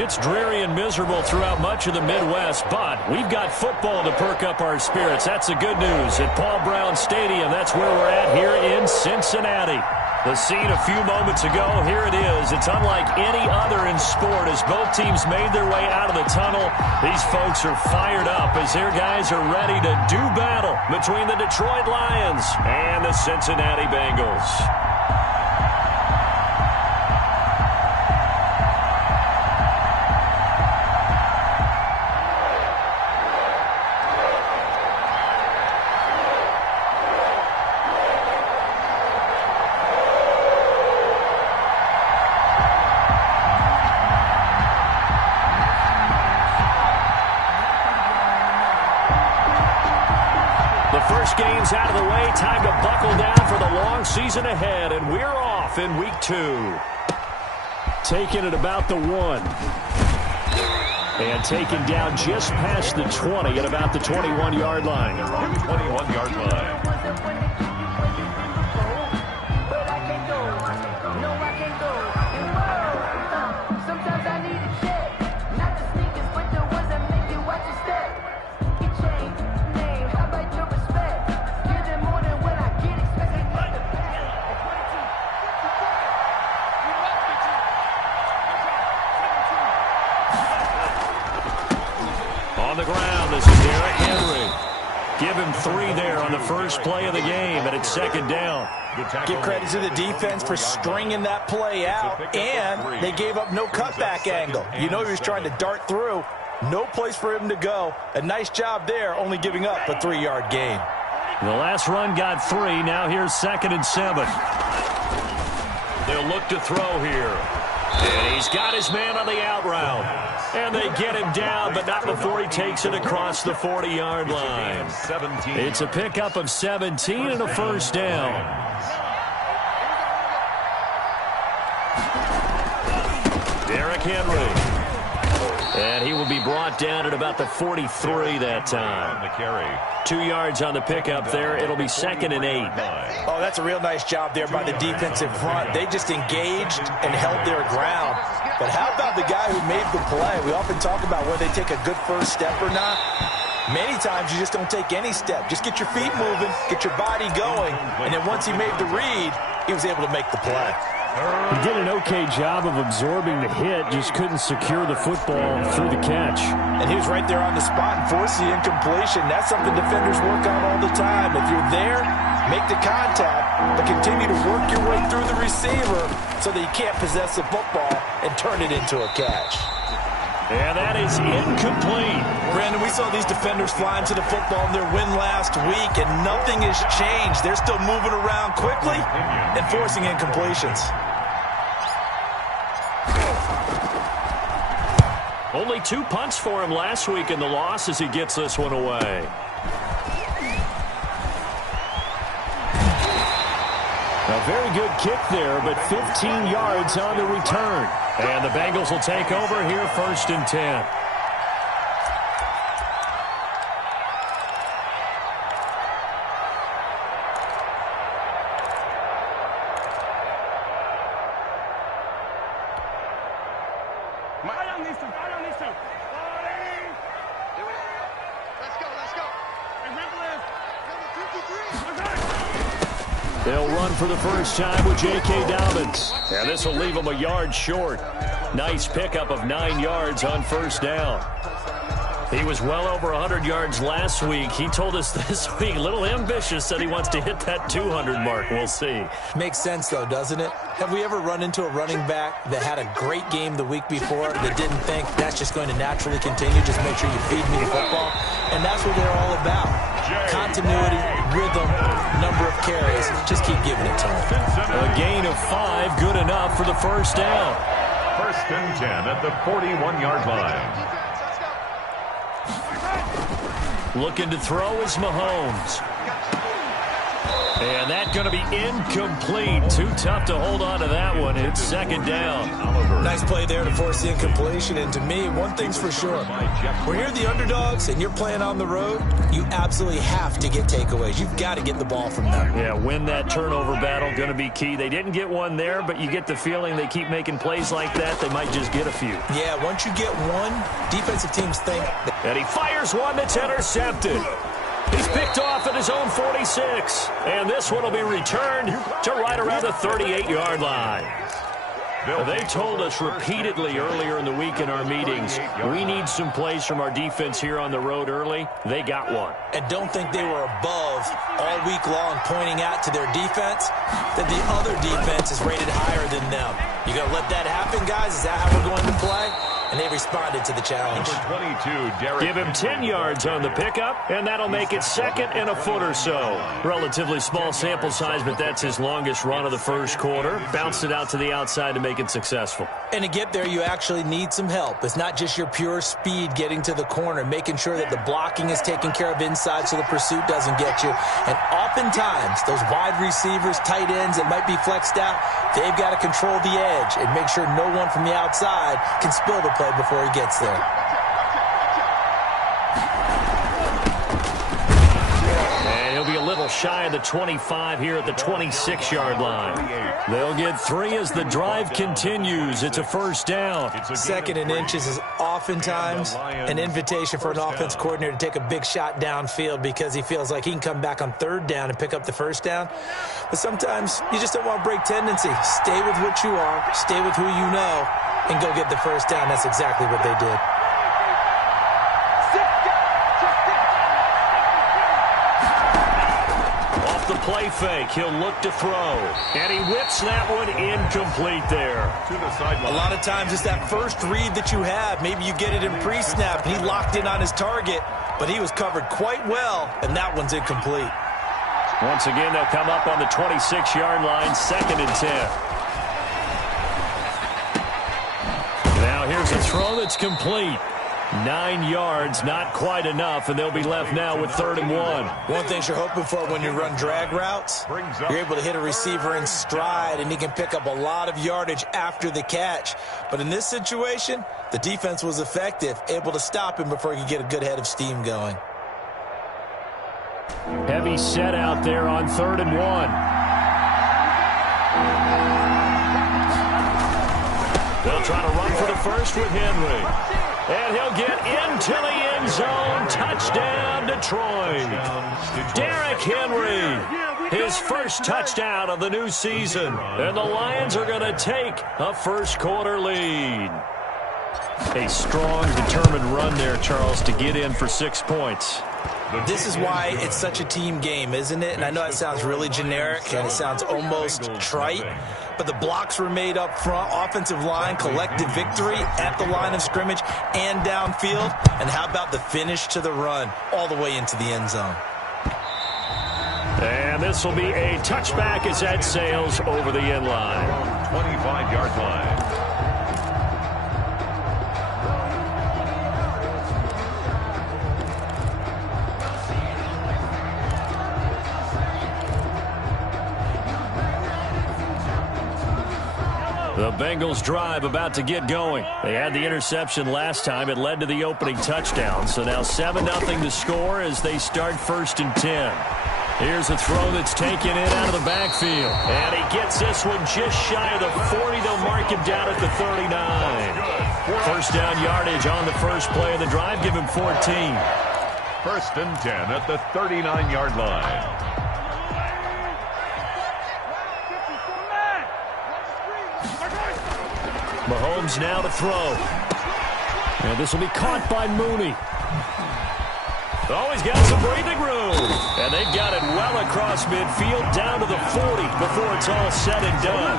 It's dreary and miserable throughout much of the Midwest, but we've got football to perk up our spirits. That's the good news. At Paul Brown Stadium, that's where we're at here in Cincinnati. The scene a few moments ago, here it is. It's unlike any other in sport as both teams made their way out of the tunnel. These folks are fired up as their guys are ready to do battle between the Detroit Lions and the Cincinnati Bengals. First game's out of the way. Time to buckle down for the long season ahead, and we're off in week 2. Taking it about the 1. And taken down just past the 20 at about the 21-yard line. 21-yard line. On the ground, this is Derrick Henry. Give him 3 there on the first play of the game, and it's second down. Give credit to the defense for stringing that play out, and they gave up no cutback angle. You know he was trying to dart through. No place for him to go. A nice job there, only giving up a 3-yard gain. The last run got 3. Now here's 2nd and 7. They'll look to throw here. And he's got his man on the out route. And they get him down, but not before he takes it across the 40-yard line. It's a pickup of 17 and a first down. Derrick Henry. And he will be brought down at about the 43 that time. 2 yards on the pickup there. It'll be 2nd and 8. Oh, that's a real nice job there by the defensive front. They just engaged and held their ground. But how about the guy who made the play? We often talk about whether they take a good first step or not. Many times you just don't take any step. Just get your feet moving, get your body going, and then once he made the read, he was able to make the play. He did an okay job of absorbing the hit, just couldn't secure the football through the catch. And he was right there on the spot and forced the incompletion. That's something defenders work on all the time. If you're there, make the contact, but continue to work your way through the receiver so that you can't possess the football and turn it into a catch. And that is incomplete. Brandon, we saw these defenders flying to the football in their win last week, and nothing has changed. They're still moving around quickly and forcing incompletions. Only 2 punts for him last week in the loss as he gets this one away. A very good kick there, but 15 yards on the return. And the Bengals will take over here 1st and 10. They'll run for the first time with J.K. Dobbins. And this will leave them a yard short. Nice pickup of 9 yards on first down. He was well over 100 yards last week. He told us this week, a little ambitious, that he wants to hit that 200 mark. We'll see. Makes sense, though, doesn't it? Have we ever run into a running back that had a great game the week before that didn't think that's just going to naturally continue? Just make sure you feed me the football. And that's what they're all about. Continuity, rhythm, number of carries. Just keep giving it to him. A gain of 5, good enough for the first down. 1st and 10 at the 41-yard line. Looking to throw is Mahomes. And that's going to be incomplete. Too tough to hold on to that one. It's second down. Nice play there to force the incompletion. And to me, one thing's for sure. When you're the underdogs and you're playing on the road, you absolutely have to get takeaways. You've got to get the ball from them. Yeah, win that turnover battle, going to be key. They didn't get one there, but you get the feeling they keep making plays like that, they might just get a few. Yeah, once you get one, defensive teams think. And he fires one that's intercepted. He's picked off at his own 46. And this one will be returned to right around the 38-yard line. They told us repeatedly earlier in the week in our meetings, we need some plays from our defense here on the road early. They got one. And don't think they were above all week long pointing out to their defense that the other defense is rated higher than them. You got to let that happen, guys? Is that how we're going to play? And they responded to the challenge. Number 22, Derek. Give him 10 yards on the pickup, and that'll make it second and a foot or so. Relatively small sample size, but that's his longest run of the first quarter. Bounced it out to the outside to make it successful. And to get there, you actually need some help. It's not just your pure speed getting to the corner, making sure that the blocking is taken care of inside so the pursuit doesn't get you. And oftentimes, those wide receivers, tight ends that might be flexed out, they've got to control the edge and make sure no one from the outside can spill the play before he gets there. And he'll be a little shy of the 25 here at the 26-yard line. They'll get 3 as the drive continues. It's a first down. Second and inches is oftentimes an invitation for an offense coordinator to take a big shot downfield because he feels like he can come back on third down and pick up the first down. But sometimes you just don't want to break tendency. Stay with what you are, stay with who you know, and go get the first down. That's exactly what they did. Off the play fake, he'll look to throw. And he whips that one incomplete there. To the sideline. A lot of times it's that first read that you have. Maybe you get it in pre-snap. He locked in on his target, but he was covered quite well, and that one's incomplete. Once again, they'll come up on the 26-yard line, second and 10. Now here's a throw that's complete. 9 yards, not quite enough, and they'll be left now with 3rd and 1. One thing you're hoping for when you run drag routes, you're able to hit a receiver in stride, and he can pick up a lot of yardage after the catch. But in this situation, the defense was effective, able to stop him before he could get a good head of steam going. Heavy set out there on 3rd and 1. They'll try to run for the first with Henry. And he'll get into the end zone. Touchdown, Detroit. Derrick Henry, his first touchdown of the new season. And the Lions are going to take a first-quarter lead. A strong, determined run there, Charles, to get in for 6 points. This is why it's such a team game, isn't it? And I know it sounds really generic and it sounds almost trite, but the blocks were made up front, offensive line, collective victory at the line of scrimmage and downfield. And how about the finish to the run all the way into the end zone? And this will be a touchback as that sails over the end line. 25-yard line. The Bengals drive about to get going. They had the interception last time. It led to the opening touchdown. So now 7-0 to score as they start 1st and 10. Here's a throw that's taken in out of the backfield. And he gets this one just shy of the 40. They'll mark him down at the 39. First down yardage on the first play of the drive. Give him 14. 1st and 10 at the 39-yard line. Mahomes now to throw. And this will be caught by Mooney. Oh, he's got some breathing room. And they've got it well across midfield down to the 40 before it's all said and done.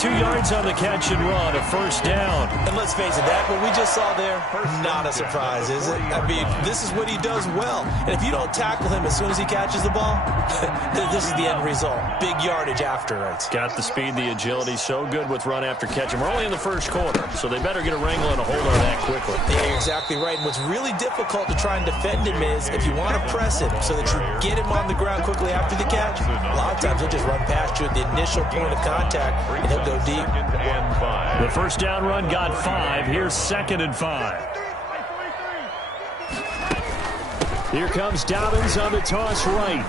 22 yards on the catch and run, a first down. And let's face it, that what we just saw there, not a surprise, is it? I mean, this is what he does well. And if you don't tackle him as soon as he catches the ball, this is the end result. Big yardage afterwards. Got the speed, the agility, so good with run after catch. And we're only in the first quarter, so they better get a wrangle and a hold on that quickly. Yeah, you're exactly right. And what's really difficult to try and defend him is, if you want to press him so that you get him on the ground quickly after the catch, a lot of times he'll just run past you at the initial point of contact, and he'll go deep. The first down run got 5. Here's 2nd and 5. Here comes Dobbins on the toss right.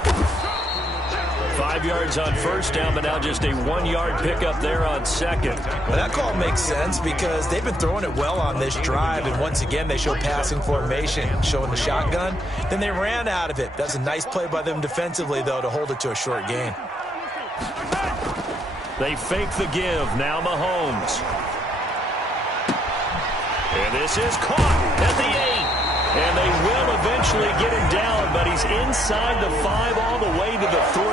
5 yards on first down, but now just a 1-yard pickup there on second. Well, that call makes sense because they've been throwing it well on this drive, and once again they show passing formation, showing the shotgun. Then they ran out of it. That's a nice play by them defensively, though, to hold it to a short gain. They fake the give. Now Mahomes. And this is caught at the 8. And they will eventually get him down, but he's inside the 5 all the way to the 3.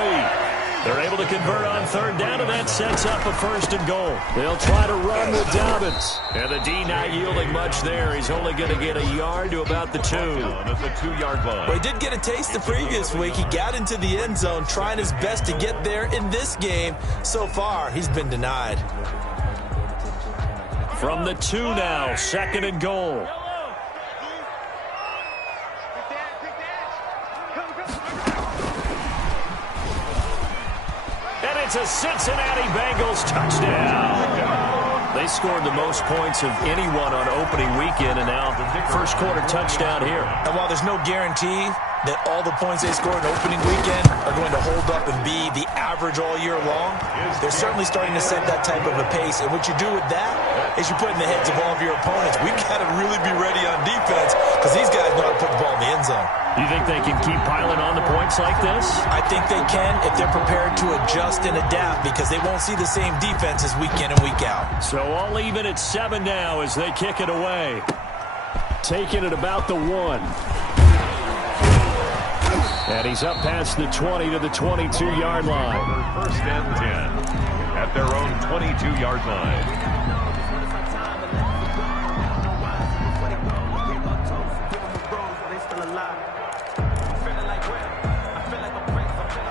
They're able to convert on 3rd down, and that sets up a 1st and goal. They'll try to run with Dobbins. And the D not yielding much there. He's only going to get a yard to about the 2. At the 2-yard line. Well, he did get a taste the previous week. He got into the end zone, trying his best to get there in this game. So far, he's been denied. From the 2 now, 2nd and goal. It's a Cincinnati Bengals touchdown. They scored the most points of anyone on opening weekend, and now first quarter touchdown here. And while there's no guarantee that all the points they score in opening weekend are going to hold up and be the average all year long, they're certainly starting to set that type of a pace. And what you do with that is you put in the heads of all of your opponents, we've got to really be ready on defense because these guys know how to put the ball in the end zone. You think they can keep piling on the points like this? I think they can if they're prepared to adjust and adapt because they won't see the same defenses week in and week out. So all even at 7 now as they kick it away. Taking it about the 1. And he's up past the 20 to the 22-yard line. First and 10 at their own 22-yard line.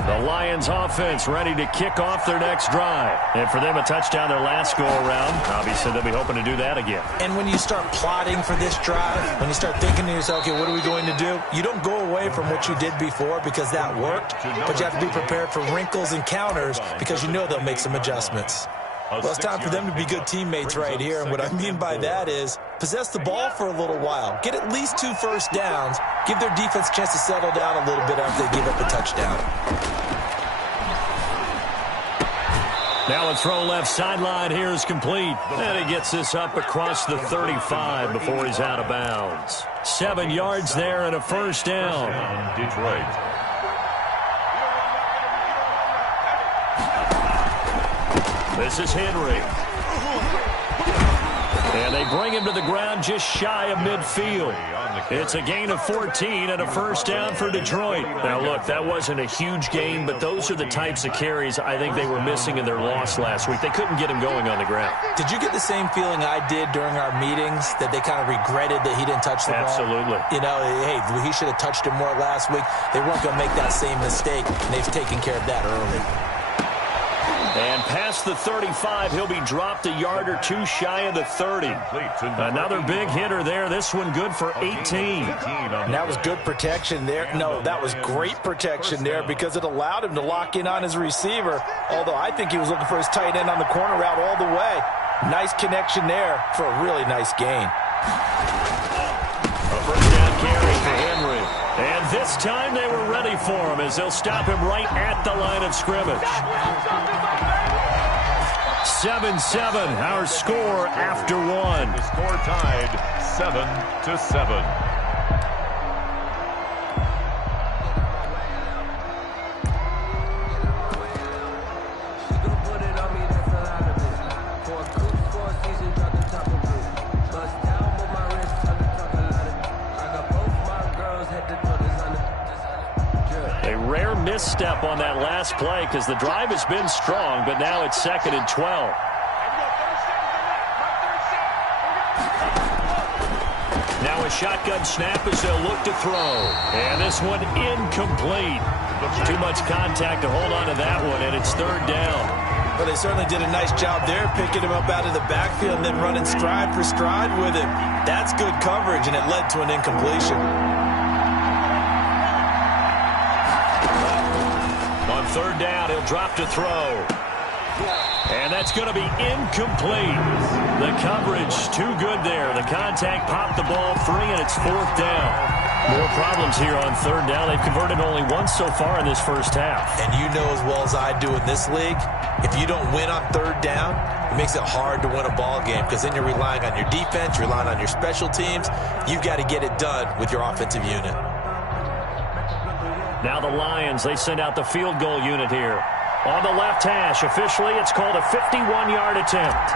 The Lions offense ready to kick off their next drive. And for them, a touchdown their last go-around. Obviously, they'll be hoping to do that again. And when you start plotting for this drive, when you start thinking to yourself, okay, what are we going to do? You don't go away from what you did before because that worked, but you have to be prepared for wrinkles and counters because you know they'll make some adjustments. Well, it's time for them to be good teammates right here, and what I mean by that is possess the ball for a little while. Get at least 2 first downs. Give their defense a chance to settle down a little bit after they give up a touchdown. Now a throw left sideline here is complete. And he gets this up across the 35 before he's out of bounds. 7 yards there and a first down. Detroit. This is Henry. And they bring him to the ground just shy of midfield. It's a gain of 14 and a first down for Detroit. Now, look, that wasn't a huge gain, but those are the types of carries I think they were missing in their loss last week. They couldn't get him going on the ground. Did you get the same feeling I did during our meetings, that they kind of regretted that he didn't touch the ball? Absolutely. You know, hey, he should have touched him more last week. They weren't going to make that same mistake, and they've taken care of that early. And past the 35, he'll be dropped a yard or 2 shy of the 30. Another big hitter there. This one good for 18. And that was good protection there. No, that was great protection there because it allowed him to lock in on his receiver. Although I think he was looking for his tight end on the corner route all the way. Nice connection there for a really nice gain. A first down carry for Henry. And this time they were ready for him as they'll stop him right at the line of scrimmage. 7-7, our score after 1. The score tied 7-7. Misstep on that last play because the drive has been strong, but now it's 2nd and 12. Now a shotgun snap as they'll look to throw. And this one incomplete. Too much contact to hold on to that one, and it's 3rd down. Well, they certainly did a nice job there, picking him up out of the backfield and then running stride for stride with him. That's good coverage, and it led to an incompletion. third down. He'll drop to throw. And that's going to be incomplete. The coverage too good there. The contact popped the ball free, and it's fourth down. More problems here on third down. They've converted only once so far in this first half. And you know as well as I do in this league, if you don't win on third down, it makes it hard to win a ball game because then you're relying on your defense, you're relying on your special teams. You've got to get it done with your offensive unit. Now the Lions, they send out the field goal unit here. On the left hash, officially, it's called a 51-yard attempt.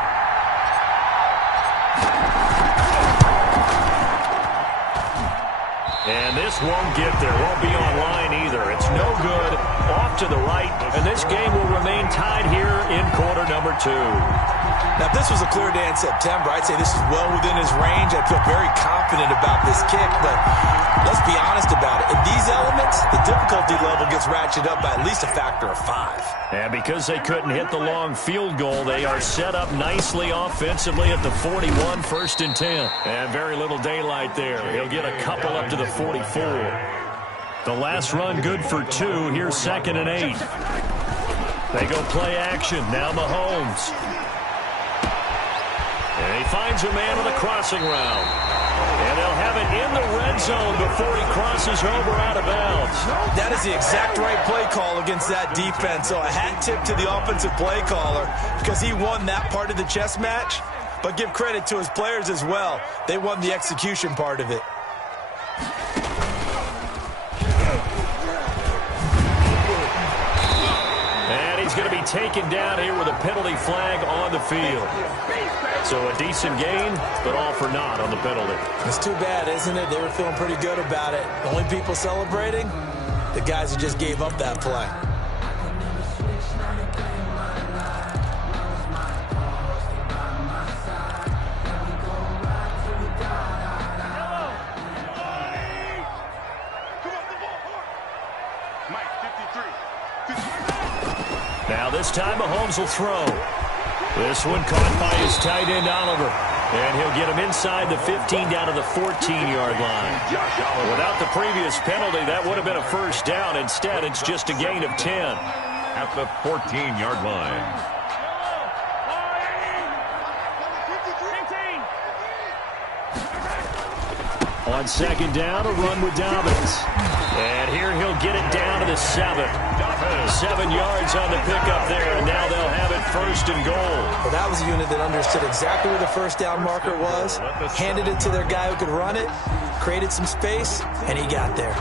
And this won't get there. Won't be online either. It's no good. Off to the right. And this game will remain tied here in quarter number 2. Now, if this was a clear day in September, I'd say this is well within his range. I'd feel very confident about this kick, but let's be honest about it. In these elements, the difficulty level gets ratcheted up by at least a factor of 5. And because they couldn't hit the long field goal, they are set up nicely offensively at the 41, first and 10. And very little daylight there. He'll get a couple up to the 44. The last run good for 2. Here's second and 8. They go play action. Now Mahomes. And he finds a man on the crossing route. And they'll have it in the red zone before he crosses over out of bounds. That is the exact right play call against that defense. So a hat tip to the offensive play caller because he won that part of the chess match. But give credit to his players as well. They won the execution part of it. And he's going to be taken down here with a penalty flag on the field. So a decent gain, but all for naught on the penalty. It's too bad, isn't it? They were feeling pretty good about it. The only people celebrating, the guys who just gave up that play. Now this time Mahomes will throw. This one caught by his tight end, Oliver. And he'll get him inside the 15 down to the 14-yard line. Without the previous penalty, that would have been a first down. Instead, it's just a gain of 10. At the 14-yard line. On second down, a run with Dobbins. And here he'll get it down to the 7. 7 yards on the pickup there, and now they'll have it first and goal. Well, that was a unit that understood exactly where the first down marker was, handed it to their guy who could run it, created some space, and he got there.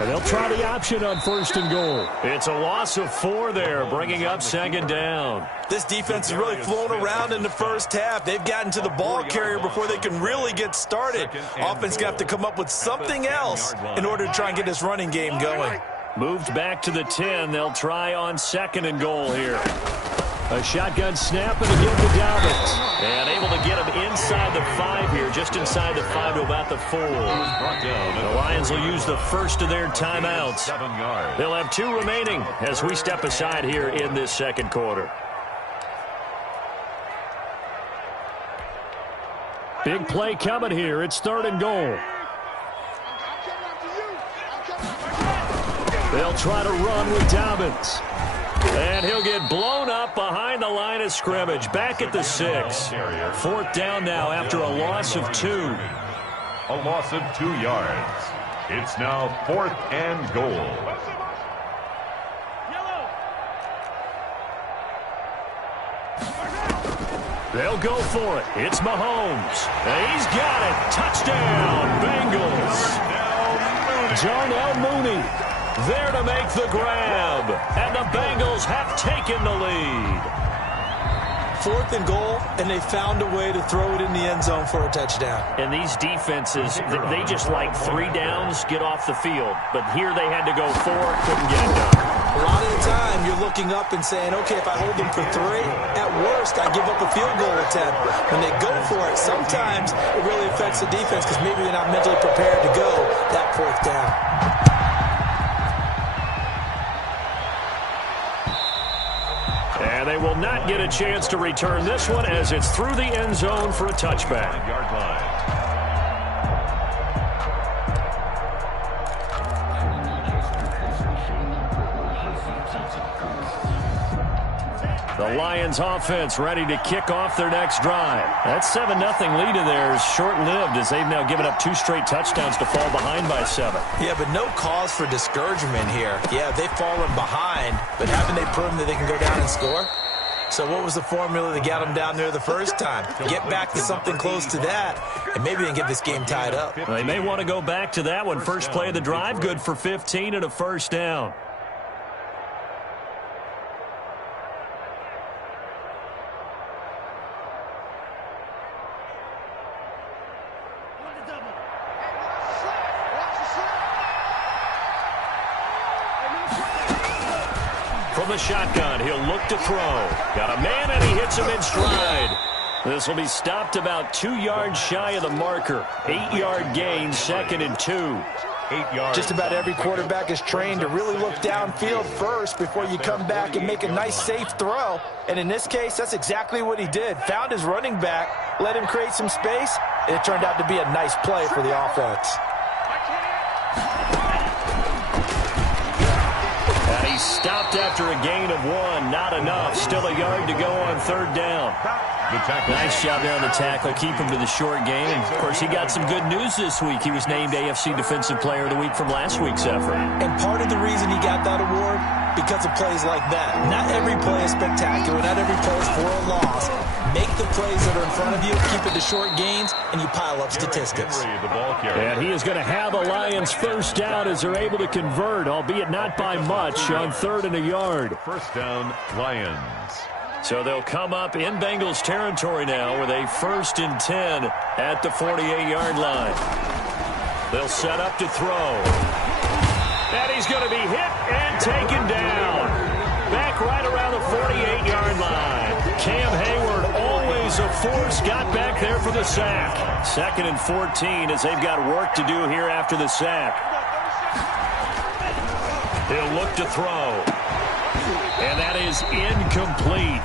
And they'll try the option on first and goal. It's a loss of 4 there, bringing up second down. This defense is really flown around in the first half. They've gotten to the ball carrier before they can really get started. Offense got to come up with something else in order to try and get this running game going. Moved back to the 10. They'll try on second and goal here. A shotgun snap and again to Dobbins. And able to get him inside the 5 here, just inside the 5 to about the 4. The Lions will use the first of their timeouts. They'll have 2 remaining as we step aside here in this second quarter. Big play coming here. It's third and goal. They'll try to run with Dobbins. And he'll get blown up behind the line of scrimmage. Back at the 6. Fourth down now after a loss of 2. A loss of 2 yards. It's now 4th and goal. They'll go for it. It's Mahomes. And he's got it. Touchdown, Bengals. Darnell Mooney there to make the grab. And the Bengals have taken the lead. 4th and goal, and they found a way to throw it in the end zone for a touchdown. And these defenses, they just like 3 downs, get off the field. But here they had to go 4, couldn't get it done. A lot of the time, you're looking up and saying, okay, if I hold them for 3, at worst, I give up a field goal attempt. When they go for it, sometimes it really affects the defense because maybe they're not mentally prepared to go that 4th down. And they will not get a chance to return this one as it's through the end zone for a touchback. Yard line. The Lions offense ready to kick off their next drive. That 7-0 lead of theirs short-lived as they've now given up 2 straight touchdowns to fall behind by 7. Yeah, but no cause for discouragement here. Yeah, they've fallen behind, but haven't they proven that they can go down and score? So what was the formula that got them down there the first time? Get back to something close to that, and maybe they can get this game tied up. Well, they may want to go back to that one. First play of the drive, good for 15 and a first down. From the shotgun, he'll look to throw. Got a man, and he hits him in stride. This will be stopped about 2 yards shy of the marker. 8-yard gain, 2nd and 2. 8 yards. Just about every quarterback is trained to really look downfield first before you come back and make a nice, safe throw. And in this case, that's exactly what he did. Found his running back, let him create some space, and it turned out to be a nice play for the offense. He stopped after a gain of 1. Not enough. Still a yard to go on 3rd down. Nice job there on the tackle. Keep him to the short game. And, of course, he got some good news this week. He was named AFC Defensive Player of the Week from last week's effort. And part of the reason he got that award, because of plays like that. Not every play is spectacular. Not every play is for a loss. Make the plays that are in front of you, keep it to short gains, and you pile up statistics. And he is going to have the Lions first down as they're able to convert, albeit not by much, on 3rd and a yard. First down, Lions. So they'll come up in Bengals territory now with a 1st and 10 at the 48-yard line. They'll set up to throw. And he's going to be hit and taken down. Back right around the 48-yard line. Cam Hayward, always a force, got back there for the sack. 2nd and 14 as they've got work to do here after the sack. He'll look to throw. And that is incomplete.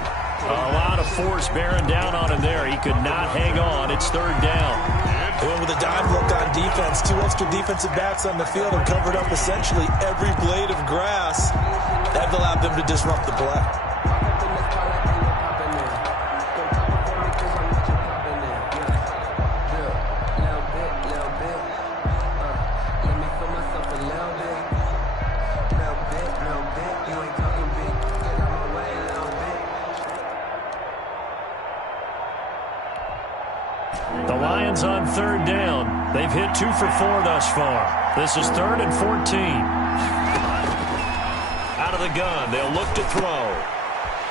A lot of force bearing down on him there. He could not hang on. It's 3rd down. Going with a dime look on defense. 2 extra defensive backs on the field and covered up essentially every blade of grass. That allowed them to disrupt the play. The Lions on 3rd down. They've hit 2 for 4 thus far. This is 3rd and 14. Out of the gun, they'll look to throw.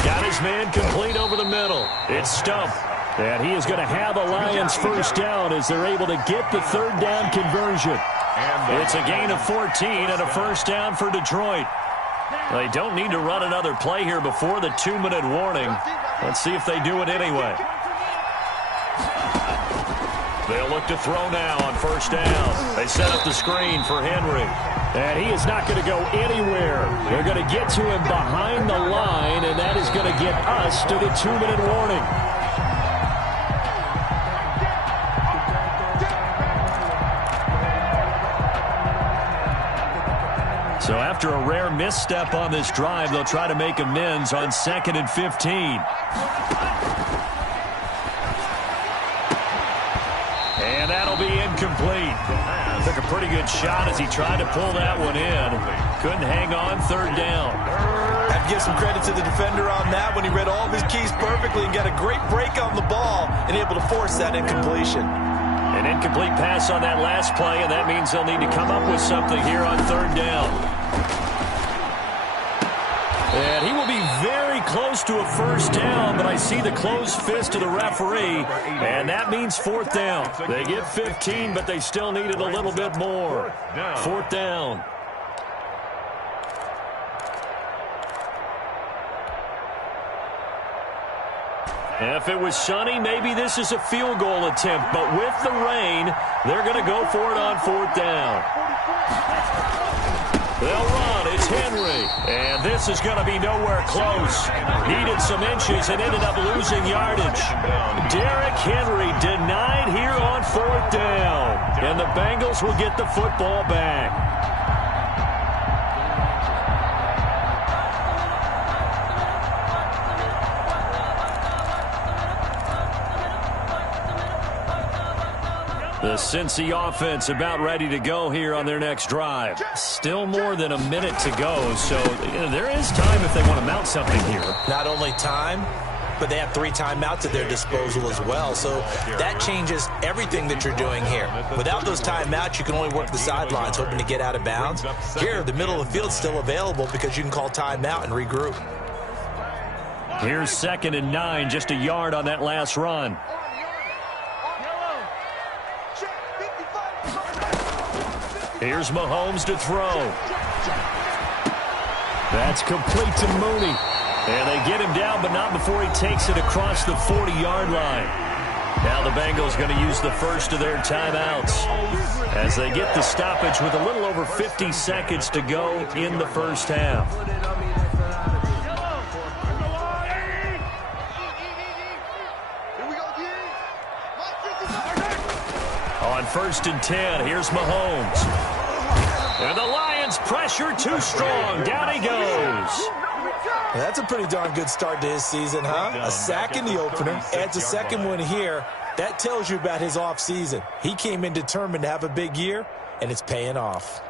Got his man complete over the middle. It's Stump. And he is going to have the Lions first down as they're able to get the 3rd down conversion. It's a gain of 14 and a first down for Detroit. They don't need to run another play here before the 2-minute warning. Let's see if they do it anyway. They'll look to throw now on first down. They set up the screen for Henry. And he is not going to go anywhere. They're going to get to him behind the line, and that is going to get us to the 2-minute warning. So after a rare misstep on this drive, they'll try to make amends on 2nd and 15. And that'll be incomplete. Took a pretty good shot as he tried to pull that one in. Couldn't hang on 3rd down. I have to give some credit to the defender on that when he read all of his keys perfectly and got a great break on the ball and able to force that incompletion. An incomplete pass on that last play, and that means they'll need to come up with something here on 3rd down. And he will be very close to a first down, but I see the closed fist of the referee, and that means 4th down. They get 15, but they still needed a little bit more. 4th down. If it was sunny, maybe this is a field goal attempt, but with the rain, they're going to go for it on 4th down. They'll run. It's Henry. And this is going to be nowhere close. Needed some inches and ended up losing yardage. Derrick Henry denied here on 4th down. And the Bengals will get the football back. The Cincy offense about ready to go here on their next drive. Still more than a minute to go, so there is time if they want to mount something here. Not only time, but they have 3 timeouts at their disposal as well, so that changes everything that you're doing here. Without those timeouts, you can only work the sidelines, hoping to get out of bounds. Here, the middle of the field's still available because you can call timeout and regroup. Here's 2nd and 9, just a yard on that last run. Here's Mahomes to throw. That's complete to Mooney. And they get him down, but not before he takes it across the 40-yard line. Now the Bengals going to use the first of their timeouts as they get the stoppage with a little over 50 seconds to go in the first half. On 1st and 10, here's Mahomes. And the Lions pressure too strong. Down he goes. That's a pretty darn good start to his season, huh? A sack in the opener, adds a second one here. That tells you about his offseason. He came in determined to have a big year, and it's paying off.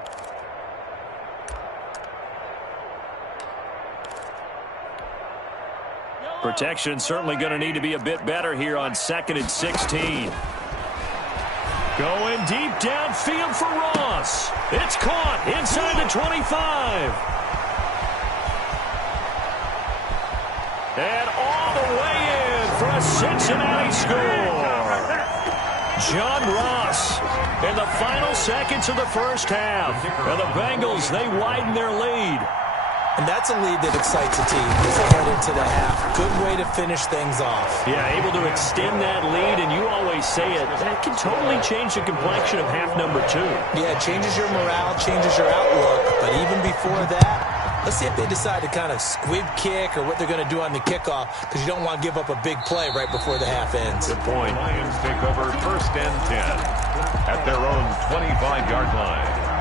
Protection certainly going to need to be a bit better here on 2nd and 16. Going deep downfield for Ross. It's caught inside the 25. And all the way in for a Cincinnati score. John Ross in the final seconds of the first half. And the Bengals, they widen their lead. And that's a lead that excites a team as they head into the half. Good way to finish things off. Yeah, able to extend that lead, and you always say it, that can totally change the complexion of half number 2. Yeah, it changes your morale, changes your outlook. But even before that, let's see if they decide to kind of squib kick or what they're going to do on the kickoff, because you don't want to give up a big play right before the half ends. Good point. Lions take over 1st and 10 at their own 25-yard line.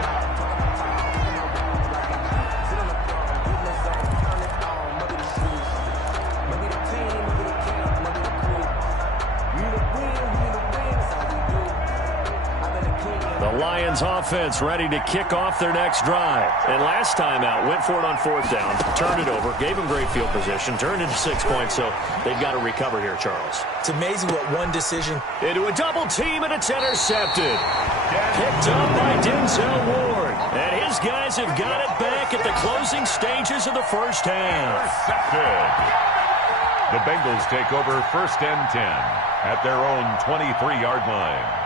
Lions offense ready to kick off their next drive. And last time out, went for it on 4th down, turned it over, gave them great field position, turned into 6 points, so they've got to recover here, Charles. It's amazing what one decision. Into a double team, and it's intercepted. Picked up by Denzel Ward. And his guys have got it back at the closing stages of the first half. Intercepted. The Bengals take over 1st and 10 at their own 23-yard line.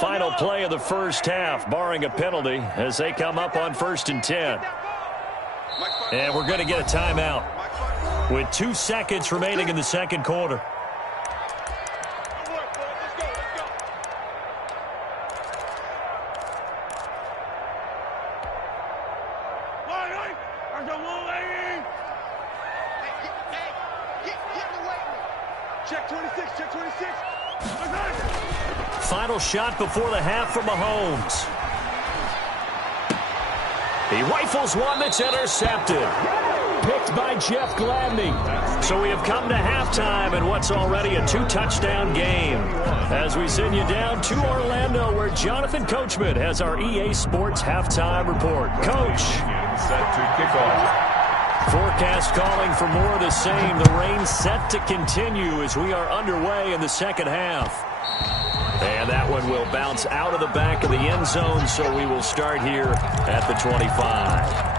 Final play of the first half, barring a penalty, as they come up on 1st and 10. And we're going to get a timeout with 2 seconds remaining in the second quarter. Check 26, check 26. Final shot before the half from Mahomes. He rifles one that's intercepted. Picked by Jeff Gladney. So we have come to halftime in what's already a 2-touchdown game. As we send you down to Orlando, where Jonathan Coachman has our EA Sports halftime report. Coach. Set to kick off. Forecast calling for more of the same. The rain set to continue as we are underway in the second half. And that one will bounce out of the back of the end zone, so we will start here at the 25.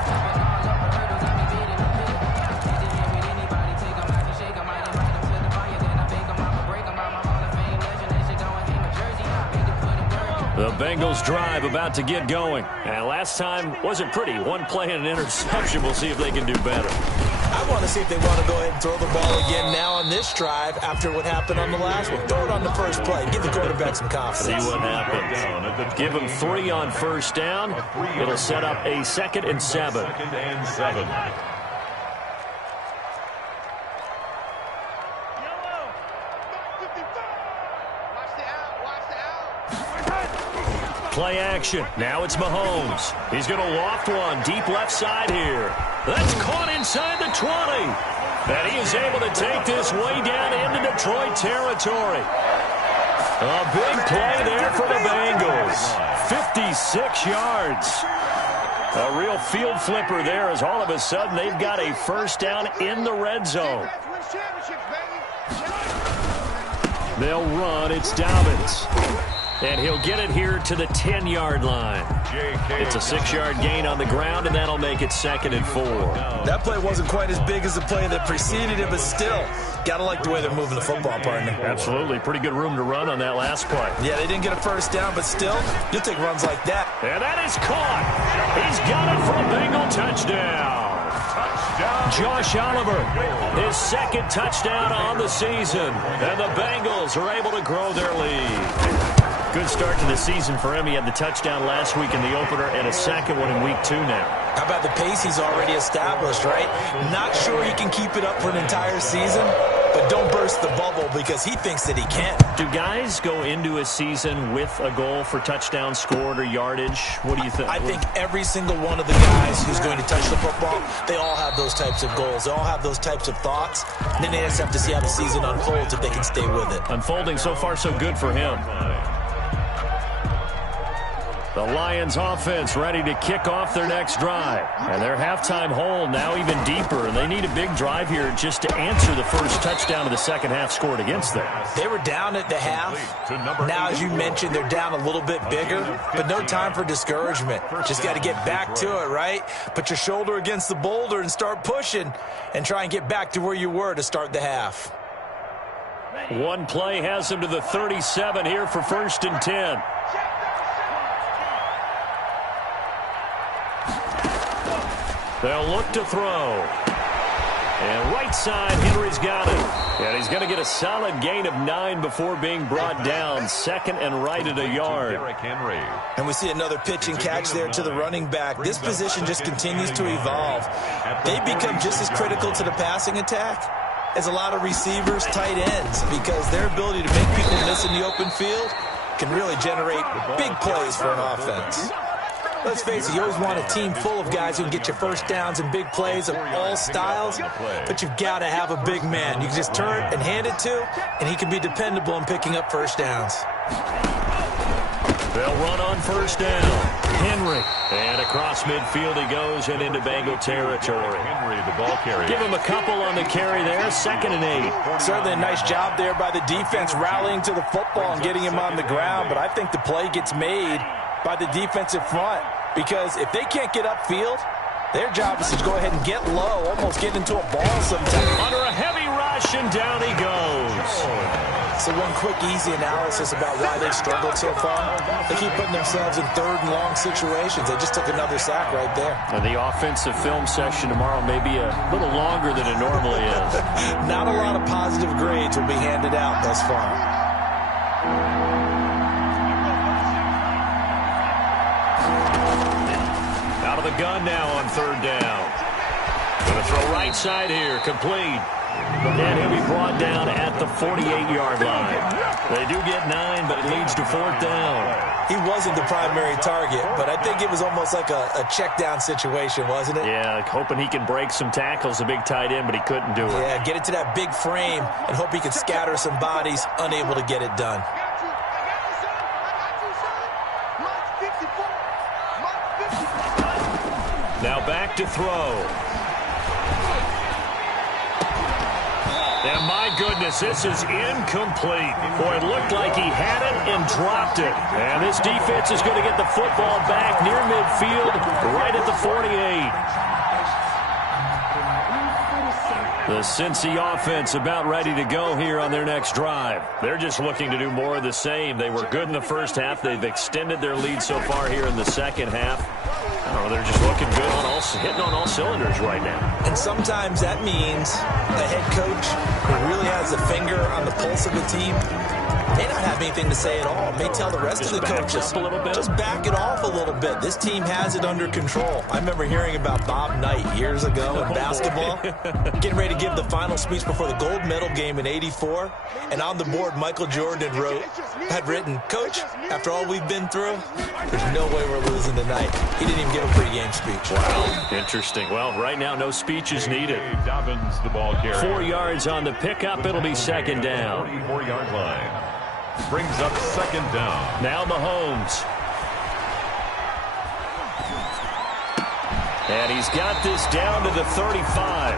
The Bengals drive about to get going. And last time wasn't pretty. One play and an interception. We'll see if they can do better. I want to see if they want to go ahead and throw the ball again now on this drive after what happened on the last one. Throw it on the first play. Give the quarterback some confidence. See what happens. Give him 3 on first down. It'll set up a 2nd and 7. Play action. Now it's Mahomes. He's going to loft one deep left side here. That's caught inside the 20. And he is able to take this way down into Detroit territory. A big play there for the Bengals. 56 yards. A real field flipper there as all of a sudden they've got a first down in the red zone. They'll run. It's Dobbins. And he'll get it here to the 10-yard line. It's a 6-yard gain on the ground, and that'll make it 2nd and 4. That play wasn't quite as big as the play that preceded it, but still, got to like the way they're moving the football, partner. Absolutely. Pretty good room to run on that last play. Yeah, they didn't get a first down, but still, you'll take runs like that. And that is caught. He's got it for a Bengal touchdown. Josh Oliver, his 2nd touchdown on the season. And the Bengals are able to grow their lead. Good start to the season for him. He had the touchdown last week in the opener and a 2nd one in week 2 now. How about the pace he's already established, right? Not sure he can keep it up for an entire season, but don't burst the bubble because he thinks that he can. Do guys go into a season with a goal for touchdown scored or yardage? What do you think? I think every single one of the guys who's going to touch the football, they all have those types of goals. They all have those types of thoughts. And then they just have to see how the season unfolds if they can stay with it. Unfolding so far so good for him. The Lions offense ready to kick off their next drive. And their halftime hole now even deeper. And they need a big drive here just to answer the first touchdown of the second half scored against them. They were down at the half. Now, as you mentioned, they're down a little bit bigger. But no time for discouragement. Just got to get back to it, right? Put your shoulder against the boulder and start pushing. And try and get back to where you were to start the half. One play has them to the 37 here for 1st and 10. They'll look to throw. And right side, Henry's got it. And he's going to get a solid gain of 9 before being brought down. 2nd and right at a yard. And we see another pitch and catch there to the running back. This position just continues to evolve. They become just as critical to the passing attack as a lot of receivers, tight ends, because their ability to make people miss in the open field can really generate big plays for an offense. Let's face it, you always want a team full of guys who can get you first downs and big plays of all styles, but you've got to have a big man. You can just turn and hand it to, and he can be dependable in picking up first downs. They'll run on first down. Henry. And across midfield he goes and into Bengal territory. Henry, the ball carrier. Give him a couple on the carry there. 2nd and 8. Certainly a nice job there by the defense rallying to the football and getting him on the ground, but I think the play gets made by the defensive front, because if they can't get upfield, their job is to go ahead and get low, almost get into a ball sometimes. Under a heavy rush, and down he goes. So one quick, easy analysis about why they've struggled so far. They keep putting themselves in 3rd and long situations. They just took another sack right there. And the offensive film session tomorrow may be a little longer than it normally is. Not a lot of positive grades will be handed out thus far. Out of the gun now on 3rd down. Going to throw right side here, complete. And he'll be brought down at the 48-yard line. They do get 9, but it leads to 4th down. He wasn't the primary target, but I think it was almost like a check down situation, wasn't it? Yeah, hoping he can break some tackles, a big tight end, but he couldn't do it. Yeah, get it to that big frame and hope he can scatter some bodies, unable to get it done. Now back to throw. And my goodness, this is incomplete. Boy, it looked like he had it and dropped it. And this defense is going to get the football back near midfield, right at the 48. The Cincy offense about ready to go here on their next drive. They're just looking to do more of the same. They were good in the first half. They've extended their lead so far here in the second half. I don't know, they're just looking good, hitting on all cylinders right now. And sometimes that means a head coach who really has a finger on the pulse of the team may not have anything to say at all. May tell the rest of the coaches, just back it off a little bit. This team has it under control. I remember hearing about Bob Knight years ago in basketball, getting ready to give the final speech before the gold medal game in '84. And on the board, Michael Jordan had written, "Coach, after all we've been through, there's no way we're losing tonight." He didn't even give a pregame speech. Wow, interesting. Well, right now, no speech is needed. Dobbins, the ball carrier. 4 yards on the pickup. It'll be second down. 44-yard line. Brings up second down. Now Mahomes. And he's got this down to the 35.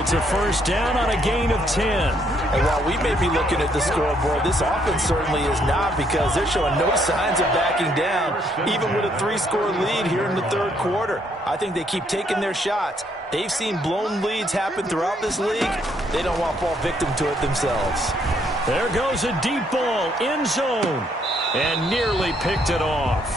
It's a first down on a gain of 10. And while we may be looking at the scoreboard, this offense certainly is not, because they're showing no signs of backing down, even with a 3-score lead here in the third quarter. I think they keep taking their shots. They've seen blown leads happen throughout this league. They don't want to fall victim to it themselves. There goes a deep ball, end zone, and nearly picked it off.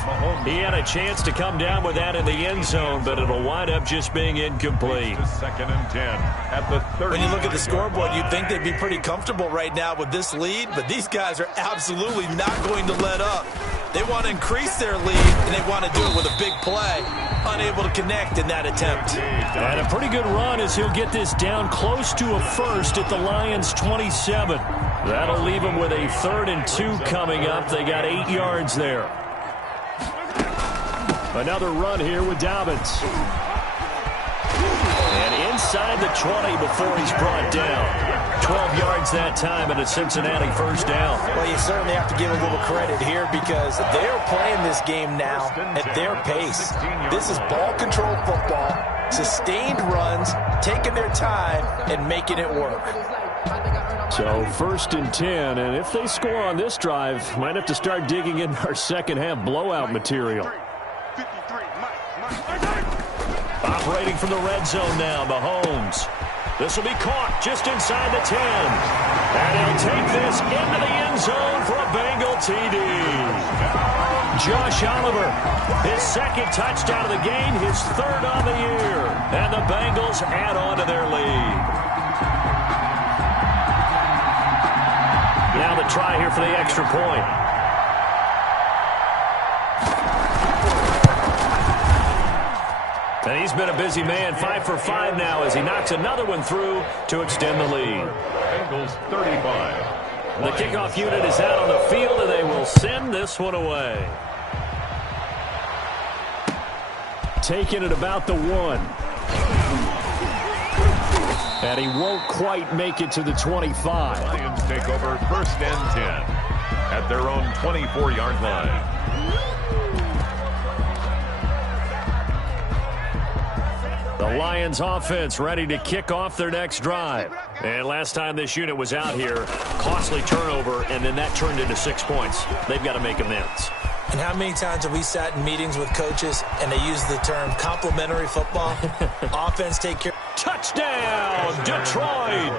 He had a chance to come down with that in the end zone, but it'll wind up just being incomplete. Second and 10 at the 30. When you look at the scoreboard, you'd think they'd be pretty comfortable right now with this lead, but these guys are absolutely not going to let up. They want to increase their lead, and they want to do it with a big play. Unable to connect in that attempt. And a pretty good run as he'll get this down close to a first at the Lions' 27. That'll leave them with a 3rd and 2 coming up. They got 8 yards there. Another run here with Dobbins. And inside the 20 before he's brought down. 12 yards that time and a Cincinnati first down. Well, you certainly have to give a little credit here, because they're playing this game now at their pace. This is ball-controlled football, sustained runs, taking their time, and making it work. So 1st and 10, and if they score on this drive, might have to start digging in our second-half blowout material. Operating from the red zone now, Mahomes. This will be caught just inside the 10. And he'll take this into the end zone for a Bengal TD. Josh Oliver, his 2nd touchdown of the game, his 3rd on the year. And the Bengals add on to their lead. Now the try here for the extra point. And he's been a busy man, 5 for 5 now as he knocks another one through to extend the lead. Bengals 35. The kickoff unit is out on the field, and they will send this one away. Taking it about the 1. And he won't quite make it to the 25. Lions take over 1st and 10 at their own 24-yard line. The Lions offense ready to kick off their next drive. And last time this unit was out here, costly turnover, and then that turned into 6 points. They've got to make amends. And how many times have we sat in meetings with coaches and they use the term complementary football? Offense take care. Touchdown, Detroit.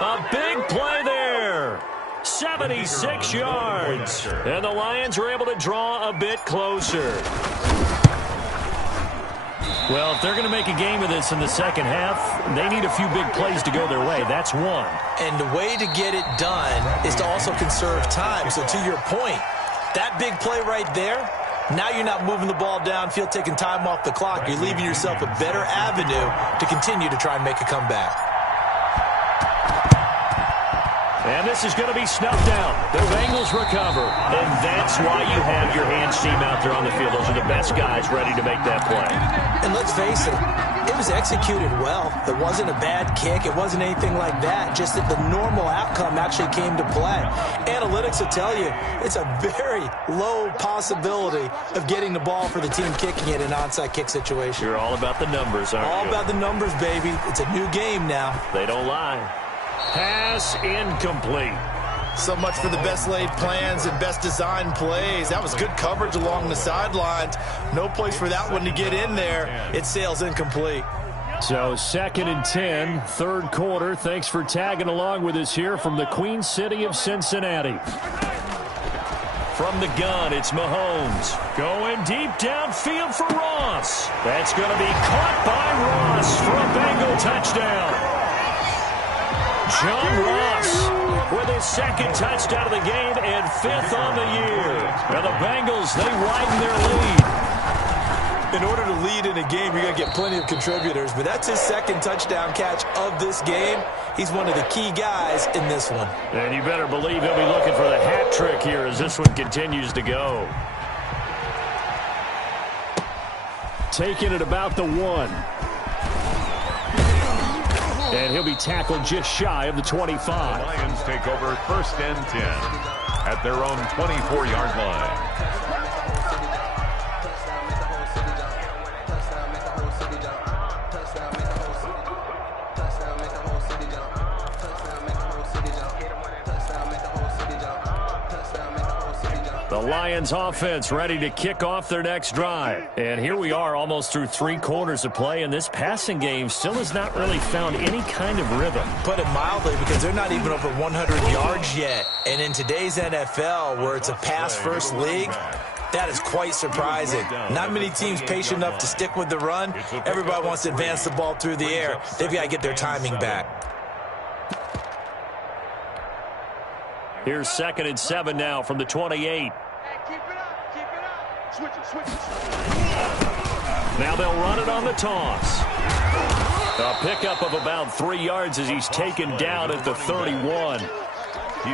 A big play there. 76 yards. And the Lions were able to draw a bit closer. Well, if they're going to make a game of this in the second half, they need a few big plays to go their way. That's one. And the way to get it done is to also conserve time. So to your point, that big play right there, now you're not moving the ball downfield, taking time off the clock. You're leaving yourself a better avenue to continue to try and make a comeback. And this is going to be snuffed out. The Bengals recover. And that's why you have your hands team out there on the field. Those are the best guys ready to make that play. And let's face it, it was executed well. It wasn't a bad kick. It wasn't anything like that. Just that the normal outcome actually came to play. Analytics will tell you it's a very low possibility of getting the ball for the team kicking it in an onside kick situation. You're all about the numbers, aren't you? All about the numbers, baby. It's a new game now. They don't lie. Pass incomplete. So much for the best laid plans and best designed plays. That was good coverage along the sidelines. No place for that one to get in there. It sails incomplete. So 2nd and 10, third quarter. Thanks for tagging along with us here from the Queen City of Cincinnati. From the gun, it's Mahomes. Going deep downfield for Ross. That's going to be caught by Ross for a Bengal touchdown. John Ross with his 2nd touchdown of the game and 5th on the year. Now the Bengals, they widen their lead. In order to lead in a game, you're going to get plenty of contributors, but that's his 2nd touchdown catch of this game. He's one of the key guys in this one. And you better believe he'll be looking for the hat trick here as this one continues to go. Taking it about the 1. And he'll be tackled just shy of the 25. The Lions take over 1st and 10 at their own 24-yard line. The Lions offense ready to kick off their next drive. And here we are almost through 3 quarters of play, and this passing game still has not really found any kind of rhythm. Put it mildly, because they're not even over 100 yards yet. And in today's NFL, where it's a pass-first league, that is quite surprising. Not many teams patient enough to stick with the run. Everybody wants to advance the ball through the air. They've got to get their timing back. Here's 2nd and 7 now from the 28. Switch it. Now they'll run it on the toss. A pickup of about 3 yards as he's taken down at the 31.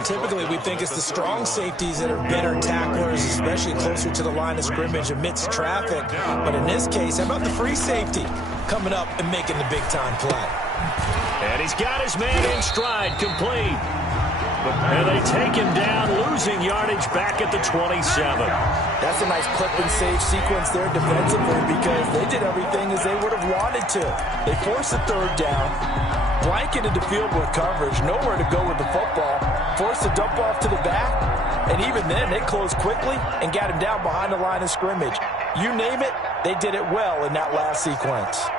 Typically, we think it's the strong safeties that are better tacklers, especially closer to the line of scrimmage amidst traffic. But in this case, how about the free safety coming up and making the big-time play? And he's got his man in stride, complete. And they take him down, losing yardage back at the 27. That's a nice clip and save sequence there defensively, because they did everything as they would have wanted to. They forced the 3rd down, blanketed the field with coverage, nowhere to go with the football, forced the dump off to the back, and even then they closed quickly and got him down behind the line of scrimmage. You name it, they did it well in that last sequence.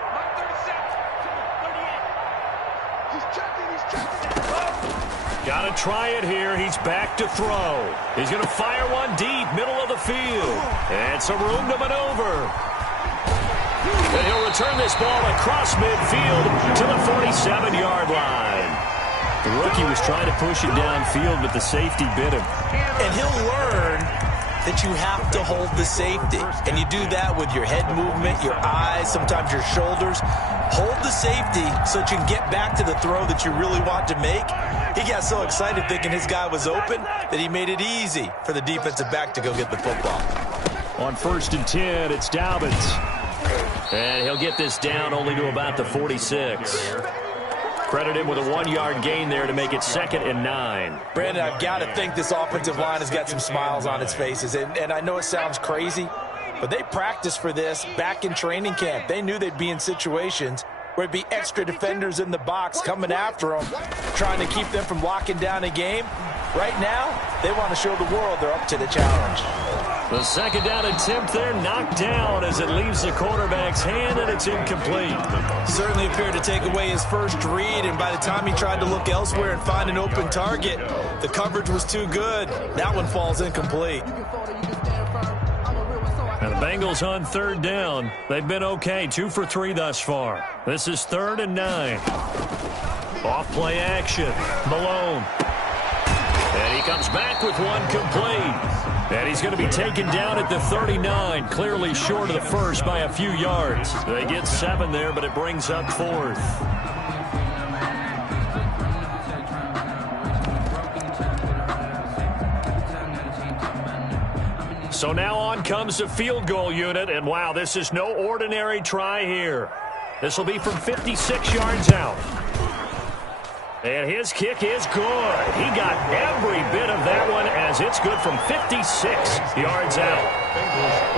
Got to try it here. He's back to throw. He's going to fire one deep, middle of the field. And some room to maneuver. And he'll return this ball across midfield to the 47-yard line. The rookie was trying to push it downfield, but the safety bit him. And he'll learn that you have to hold the safety. And you do that with your head movement, your eyes, sometimes your shoulders. Hold the safety so that you can get back to the throw that you really want to make. He got so excited thinking his guy was open that he made it easy for the defensive back to go get the football. On 1st and 10, it's Dobbins. And he'll get this down only to about the 46. Credit him with a 1-yard gain there to make it 2nd and 9. Brandon, I've got to think this offensive line has got some smiles on its faces. And I know it sounds crazy, but they practiced for this back in training camp. They knew they'd be in situations where it'd be extra defenders in the box coming after them, trying to keep them from locking down a game. Right now, they want to show the world they're up to the challenge. The 2nd down attempt there knocked down as it leaves the quarterback's hand, and it's incomplete. Certainly appeared to take away his first read, and by the time he tried to look elsewhere and find an open target, the coverage was too good. That one falls incomplete. And the Bengals on 3rd down. They've been okay, 2 for 3 thus far. This is 3rd and 9. Off play action. Malone. And he comes back with one complete. And he's going to be taken down at the 39, clearly short of the first by a few yards. They get 7 there, but it brings up 4th. So now on comes the field goal unit, and wow, this is no ordinary try here. This will be from 56 yards out. And his kick is good. He got every bit of that one as it's good from 56 yards out.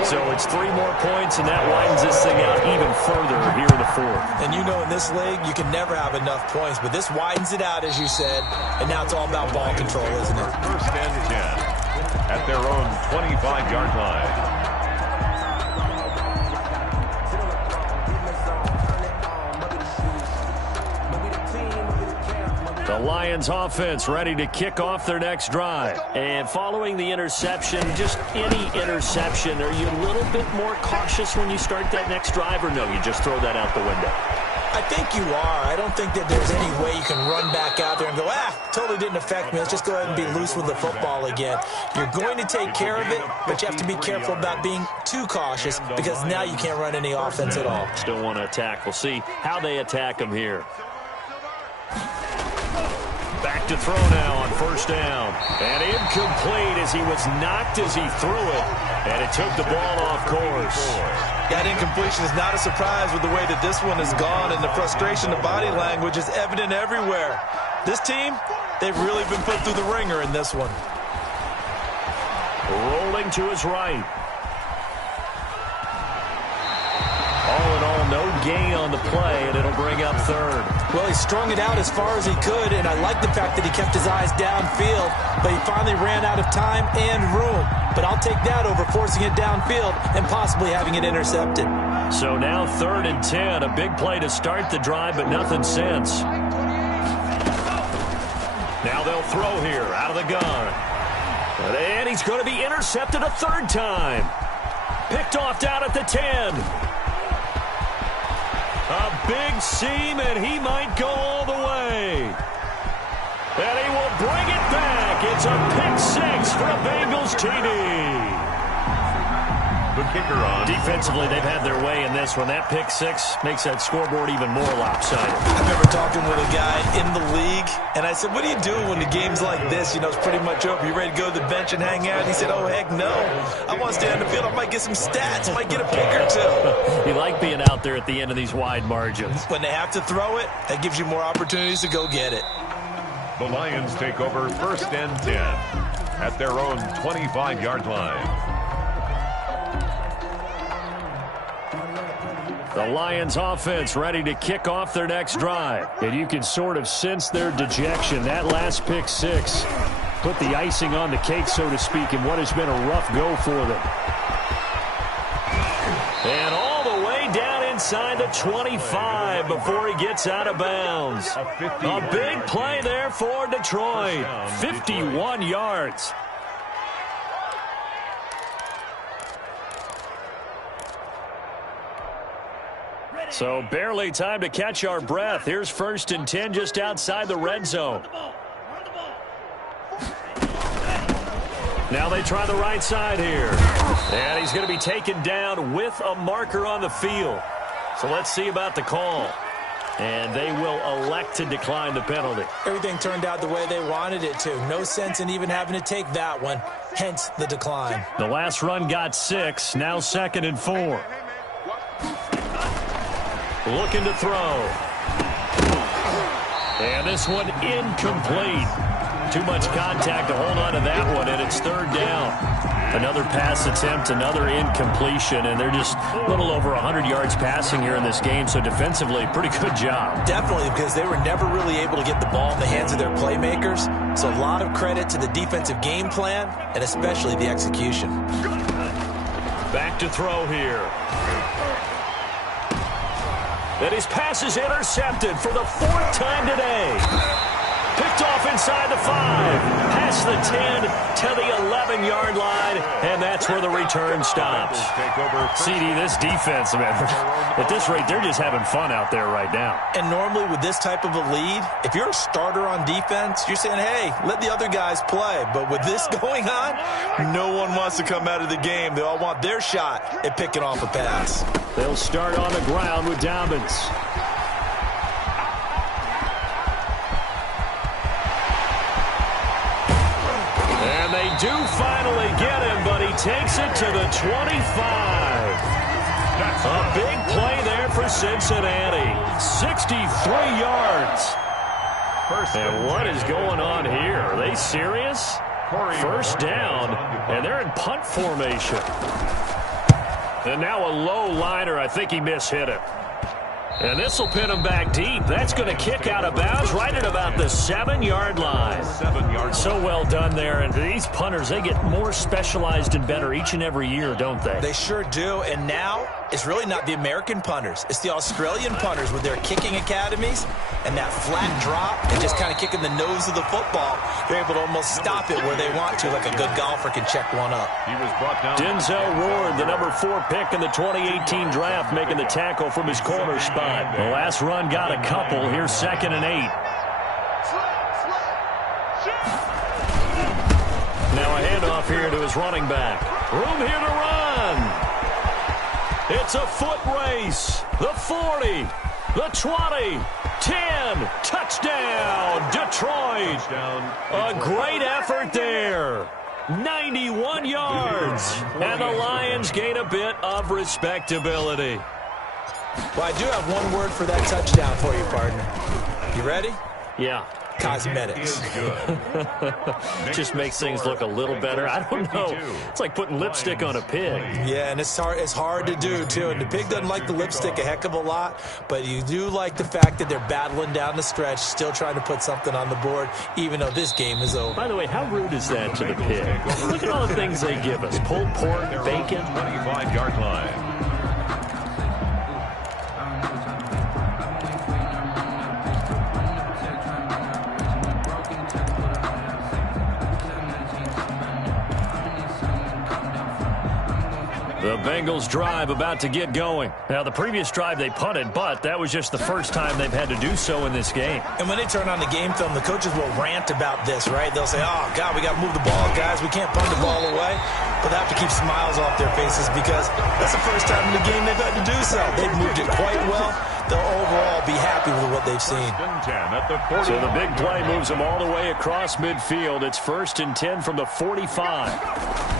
So it's 3 more points, and that widens this thing out even further here in the 4th. And you know in this league, you can never have enough points, but this widens it out, as you said, and now it's all about ball control, isn't it? 1st and 10 at their own 25-yard line. The Lions offense ready to kick off their next drive. And following the interception, just any interception, are you a little bit more cautious when you start that next drive, or no, you just throw that out the window? I think you are. I don't think that there's any way you can run back out there and go, totally didn't affect me. Let's just go ahead and be loose with the football again. You're going to take care of it, but you have to be careful about being too cautious because now you can't run any offense at all. Still want to attack. We'll see how they attack him here. Back to throw now on first down. And incomplete as he was knocked as he threw it. And it took the ball off course. That incompletion is not a surprise with the way that this one has gone, and the frustration, the body language is evident everywhere. This team, they've really been put through the ringer in this one. Rolling to his right. All in all, no gain on the play, and it'll bring up third. Well, he strung it out as far as he could, and I like the fact that he kept his eyes downfield, but he finally ran out of time and room. But I'll take that over forcing it downfield and possibly having it intercepted. So now 3rd and 10, a big play to start the drive, but nothing since. Now they'll throw here out of the gun. And he's going to be intercepted a 3rd time. Picked off down at the 10. A big seam, and he might go all the way. And he will bring it back. It's a pick-6 for a Bengals TD. The kicker on. Defensively, they've had their way in this one. That pick-6 makes that scoreboard even more lopsided. I remember talking with a guy in the league, and I said, what do you do when the game's like this? You know, it's pretty much over. You ready to go to the bench and hang out? He said, oh, heck no. I want to stay on the field. I might get some stats. I might get a pick or two. You like being out there at the end of these wide margins. When they have to throw it, that gives you more opportunities to go get it. The Lions take over 1st and 10 at their own 25-yard line. The Lions offense ready to kick off their next drive. And you can sort of sense their dejection. That last pick-6 put the icing on the cake, so to speak, in what has been a rough go for them. And all the way down inside the 25 before he gets out of bounds. A big play there for Detroit. 51 yards. So barely time to catch our breath. Here's 1st and 10 just outside the red zone. Now they try the right side here. And he's going to be taken down with a marker on the field. So let's see about the call. And they will elect to decline the penalty. Everything turned out the way they wanted it to. No sense in even having to take that one. Hence the decline. The last run got 6. Now 2nd and 4. Looking to throw. And this one incomplete. Too much contact to hold on to that one, and it's 3rd down. Another pass attempt, another incompletion, and they're just a little over 100 yards passing here in this game, so defensively, pretty good job. Definitely, because they were never really able to get the ball in the hands of their playmakers, so a lot of credit to the defensive game plan, and especially the execution. Back to throw here. And his pass is intercepted for the 4th time today. Picked off inside the 5, past the 10 to the 11-yard line, and that's where the return stops. CD, this defense, man, at this rate, they're just having fun out there right now. And normally with this type of a lead, if you're a starter on defense, you're saying, hey, let the other guys play. But with this going on, no one wants to come out of the game. They all want their shot at picking off a pass. They'll start on the ground with Dobbins. And they do finally get him, but he takes it to the 25. A big play there for Cincinnati. 63 yards. And what is going on here? Are they serious? 1st down, and they're in punt formation. And now a low liner. I think he mishit it. And this will pin him back deep. That's going to kick out of bounds right at about the 7-yard line. So well done there. And these punters, they get more specialized and better each and every year, don't they? They sure do. And now It's really not the American punters. It's the Australian punters with their kicking academies and that flat drop and just kind of kicking the nose of the football. They're able to almost stop it where they want to, like a good golfer can check one up. He was brought down. Denzel Ward, the number 4 pick in the 2018 draft, making the tackle from his corner spot. The last run got a couple. Here's 2nd and 8. Now a handoff here to his running back. Room here to run. It's a foot race. The 40, the 20, 10. Touchdown, Detroit. A great effort there. 91 yards. And the Lions gain a bit of respectability. Well, I do have one word for that touchdown for you, partner. You ready? Yeah. Cosmetics. Just makes things look a little better. I don't know. It's like putting lipstick on a pig. Yeah, and it's hard to do, too. And the pig doesn't like the lipstick a heck of a lot, but you do like the fact that they're battling down the stretch, still trying to put something on the board, even though this game is over. By the way, how rude is that to the pig? Look at all the things they give us. Pulled pork, bacon. 25-yard line. The Bengals drive about to get going. Now, the previous drive they punted, but that was just the first time they've had to do so in this game. And when they turn on the game film, the coaches will rant about this, right? They'll say, oh, God, we got to move the ball, guys. We can't punt the ball away. But they have to keep smiles off their faces because that's the first time in the game they've had to do so. They've moved it quite well. They'll overall be happy with what they've seen. So the big play moves them all the way across midfield. It's 1st and 10 from the 45.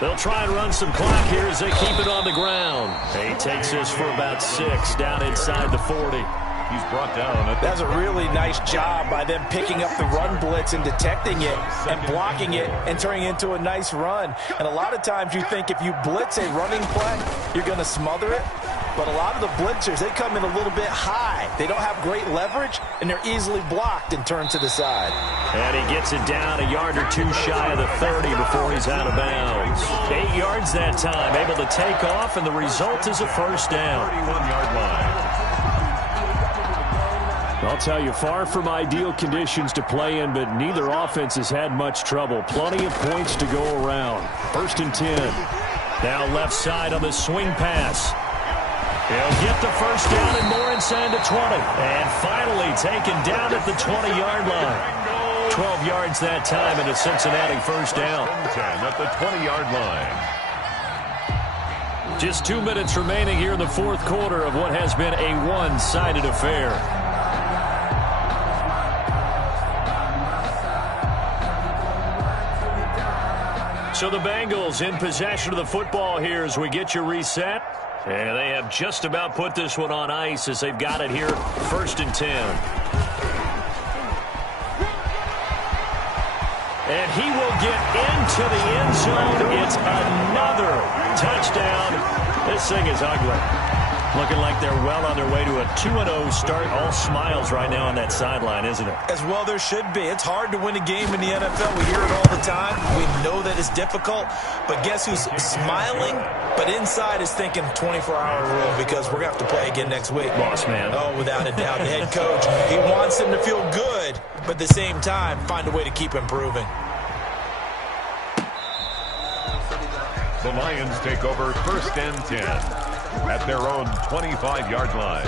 They'll try and run some clock here as they keep it on the ground. He takes this for about 6 down inside the 40. He's brought down. That's a really nice job by them picking up the run blitz and detecting it and blocking it and turning it into a nice run. And a lot of times you think if you blitz a running play, you're going to smother it. But a lot of the blitzers, they come in a little bit high. They don't have great leverage, and they're easily blocked and turned to the side. And he gets it down a yard or two shy of the 30 before he's out of bounds. 8 yards that time, able to take off, and the result is a first down. 31-yard line. I'll tell you, far from ideal conditions to play in, but neither offense has had much trouble. Plenty of points to go around. 1st and 10. Now left side on the swing pass. He'll get the first down and more inside the 20. And finally taken down at the 20-yard line. 12 yards that time and a Cincinnati first down. 10 at the 20-yard line. Just 2 minutes remaining here in the 4th quarter of what has been a one-sided affair. So the Bengals in possession of the football here as we get you reset. And they have just about put this one on ice as they've got it here, 1st and 10. And he will get into the end zone. It's another touchdown. This thing is ugly. Looking like they're well on their way to a 2-0 start. All smiles right now on that sideline, isn't it? As well there should be. It's hard to win a game in the NFL. We hear it all the time. We know that it's difficult. But guess who's smiling? But inside is thinking 24-hour rule because we're going to have to play again next week. Boss man. Oh, without a doubt. The head coach, he wants them to feel good, but at the same time, find a way to keep improving. The Lions take over 1st and 10 at their own 25-yard line.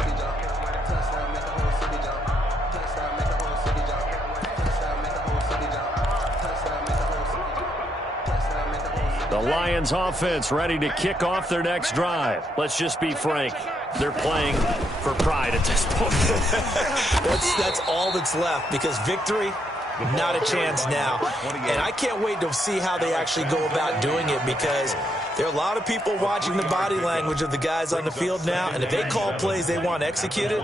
The Lions offense ready to kick off their next drive. Let's just be frank. They're playing for pride at this point. That's all that's left because victory, not a chance now. And I can't wait to see how they actually go about doing it because there are a lot of people watching the body language of the guys on the field now, and if they call plays they want executed,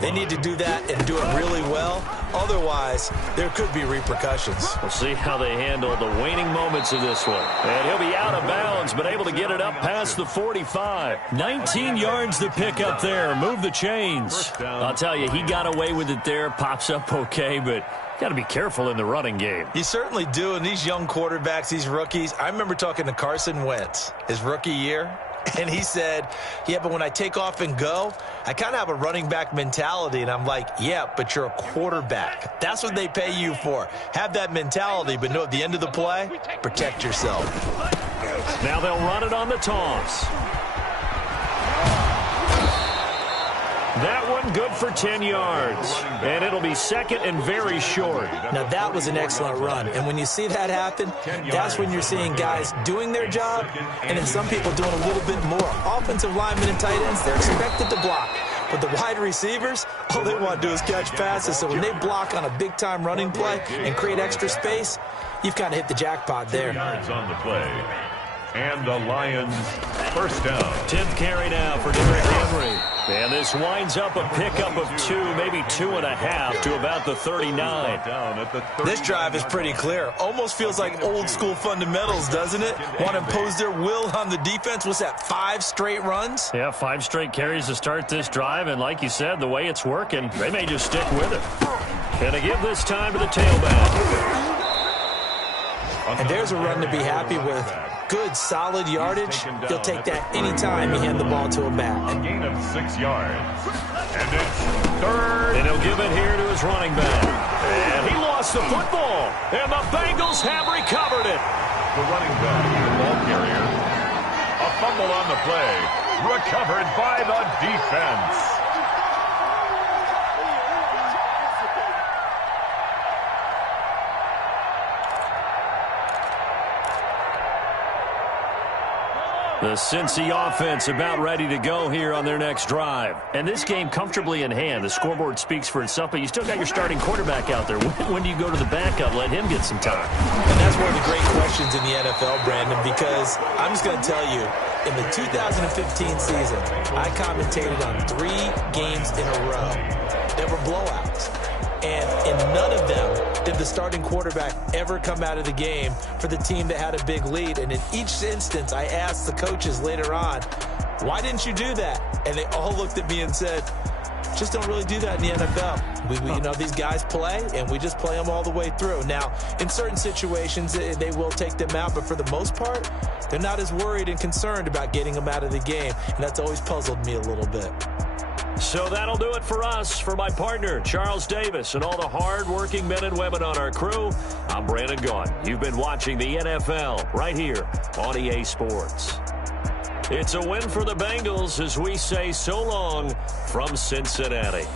they need to do that and do it really well. Otherwise, there could be repercussions. We'll see how they handle the waning moments of this one. And he'll be out of bounds, but able to get it up past the 45. 19 yards to pick up there. Move the chains. I'll tell you, he got away with it there. Pops up okay, but got to be careful in the running game. You certainly do, and these young quarterbacks, these rookies, I remember talking to Carson Wentz his rookie year, And he said, yeah, but when I take off and go, I kind of have a running back mentality. And I'm like, yeah, but you're a quarterback. That's what they pay you for. Have that mentality, but know at the end of the play, protect yourself. Now they'll run it on the toss. That one good for 10 yards. And it'll be second and very short. Now that was an excellent run. And when you see that happen, that's when you're seeing guys doing their job and then some people doing a little bit more. Offensive linemen and tight ends, they're expected to block. But the wide receivers, all they want to do is catch passes. So when they block on a big-time running play and create extra space, you've kind of hit the jackpot there. Yards on the play. And the Lions first down. 10th carry now for Derrick Henry. And this winds up a pickup of 2, maybe 2.5 to about the 39. This drive is pretty clear. Almost feels like old-school fundamentals, doesn't it? Want to impose their will on the defense. What's that, 5 straight runs? Yeah, 5 straight carries to start this drive. And like you said, the way it's working, they may just stick with it. And they give this time to the tailback. And there's a run to be happy with. Good, solid yardage. He'll take that anytime you hand the ball to a back. A gain of 6 yards. And it's third. And he'll give it here to his running back. And he lost the football. And the Bengals have recovered it. The running back, the ball carrier. A fumble on the play. Recovered by the defense. The Cincy offense about ready to go here on their next drive. And this game comfortably in hand. The scoreboard speaks for itself, but you still got your starting quarterback out there. When do you go to the backup? Let him get some time. And that's one of the great questions in the NFL, Brandon, because I'm just going to tell you, in the 2015 season, I commentated on 3 games in a row. There were blowouts. And in none of them did the starting quarterback ever come out of the game for the team that had a big lead. And in each instance, I asked the coaches later on, why didn't you do that? And they all looked at me and said, just don't really do that in the NFL. You know, these guys play, and we just play them all the way through. Now, in certain situations, they will take them out, but for the most part, they're not as worried and concerned about getting them out of the game. And that's always puzzled me a little bit. So that'll do it for us. For my partner, Charles Davis, and all the hard-working men and women on our crew, I'm Brandon Gaudin. You've been watching the NFL right here on EA Sports. It's a win for the Bengals as we say so long from Cincinnati.